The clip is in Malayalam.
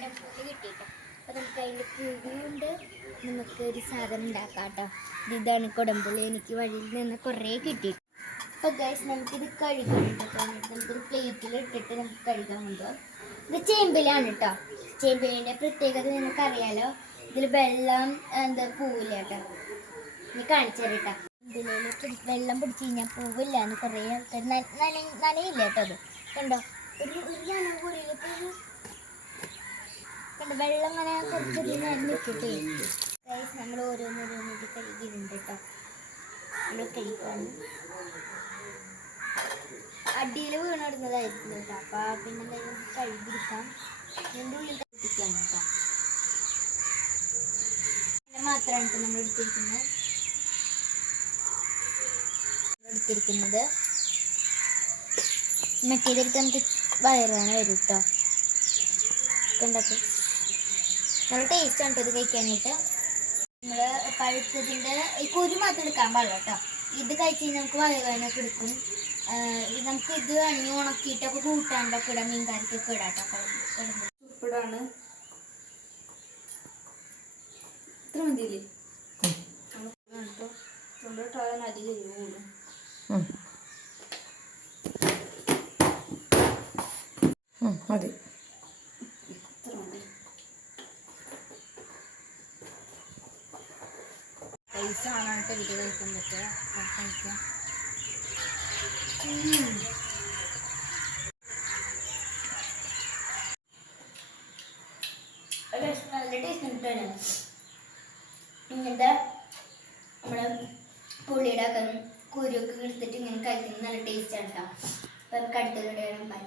അപ്പോൾ നമുക്ക് അതിന്റെ പുഴുണ്ട് നമുക്ക് ഒരു സാധനം ഉണ്ടാക്കാട്ടോ. ഇതാണ് കുടമ്പുള്ളി എനിക്ക് വഴിയിൽ നിന്ന് കുറേ കിട്ടി. അപ്പോൾ ഗൈസ് നമുക്കിത് എന്നിട്ട് നമുക്കൊരു പ്ലേറ്റിൽ ഇട്ടിട്ട് നമുക്ക് കഴുകാൻ കൊണ്ടുപോകാം ഇത് ചേമ്പിലാണ് കേട്ടോ ചേമ്പിലിന്റെ പ്രത്യേകത നിങ്ങൾക്കറിയാലോ. ഇതിൽ വെള്ളം എന്താ പൂവില്ല കേട്ടോ നീ കാണിച്ചു കേട്ടോ ഇതിലേക്ക് വെള്ളം പിടിച്ച് കഴിഞ്ഞാൽ പൂവില്ല എന്ന് കുറേ ആൾക്കാർ നന- നന- നനയില്ല കേട്ടോ അത്. കണ്ടോ? ഒരു ഒരു നനവ് പോലും ഇല്ല. വെള്ളം ഇങ്ങനെ കുറച്ചൊരു നേരം നിൽക്കട്ടെ ഗൈസ് നമ്മൾ ഓരോന്നോരോന്നിട്ട് കഴുകിയിട്ടുണ്ട് കേട്ടോ നമ്മൾ കഴിക്കാണ് അടിയിൽ വീണിടുന്നതായിരുന്നു കേട്ടോ അപ്പോൾ പിന്നെ എന്തായാലും കഴുകിയെടുക്കാം. ഇതിന്റെ ഉള്ളിൽ കഴിപ്പിക്കാം കേട്ടോ മാത്രമാണ് നമ്മൾ എടുത്തിരിക്കുന്നത്. എടുത്തിരിക്കുന്നത് മറ്റേതെടുത്ത് നമുക്ക് വയറുവേന വരും കേട്ടോ കണ്ടപ്പോൾ നല്ല ടേസ്റ്റ് ആണ് ഇത് കഴിക്കാനായിട്ട്. നമ്മൾ പഴുത്തതിന്റെ ഈ കുരു മാത്രം എടുക്കാൻ പാടില്ല കേട്ടോ. ഇത് കഴിച്ച് കഴിഞ്ഞാൽ നമുക്ക് വയറുവേനൊക്കെ എടുക്കും. ഇത് നമുക്ക് ഇത് വേണമെങ്കിൽ ഉണക്കിയിട്ടൊക്കെ കൂട്ടാണ്ടൊക്കെ ഇടാം മീൻകാരിക്കൊക്കെ ഇടാം കേട്ടോ. ഇപ്പോഴാണ് ഉപ്പിടാണ് ഇത്ര മതിയില്ലേ? അധികം എരിവ് മതി ഇത്ര മതി പൈസ ആണായിട്ട് ഇത് അപ്പോൾ കഴിക്കാം. നല്ല ടേസ്റ്റ് ഇങ്ങനത്തെ നമ്മൾ പുള്ളിയുടെ കുരുക്ക് എടുത്തിട്ട് ഇങ്ങനെ കഴിക്കുന്നത് നല്ല ടേസ്റ്റ് ആണ് കേട്ടോ. അപ്പൊ വീഡിയോ ബൈ